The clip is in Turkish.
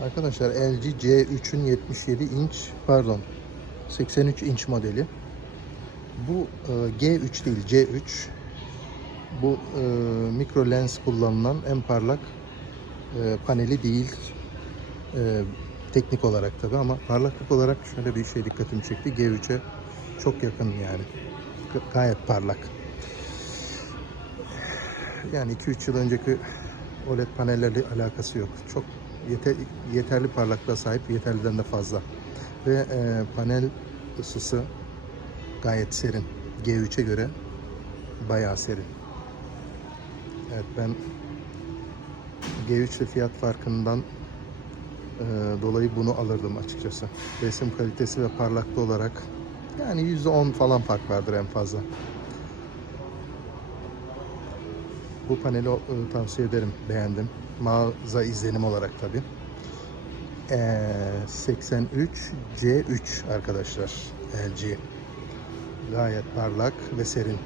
Arkadaşlar LG C3'ün 77 inç pardon 83 inç modeli. Bu e, G3 değil C3. Bu e, mikro lens kullanılan en parlak e, paneli değil. Teknik olarak tabi ama parlaklık olarak şöyle bir şey dikkatimi çekti. G3'e çok yakın yani. Gayet parlak. Yani 2-3 yıl önceki OLED panellerle alakası yok. Çok yeter, yeterli parlaklığa sahip, yeterliden de fazla. Ve e, panel ısısı gayet serin. G3'e göre bayağı serin. Evet ben G3 ile fiyat farkından e, dolayı bunu alırdım açıkçası. Resim kalitesi ve parlaklığı olarak yani %10 falan fark vardır en fazla. Bu paneli e, tavsiye ederim. Beğendim. Mağaza izlenim olarak tabi. 83 C3 arkadaşlar. LG. Gayet parlak ve serin.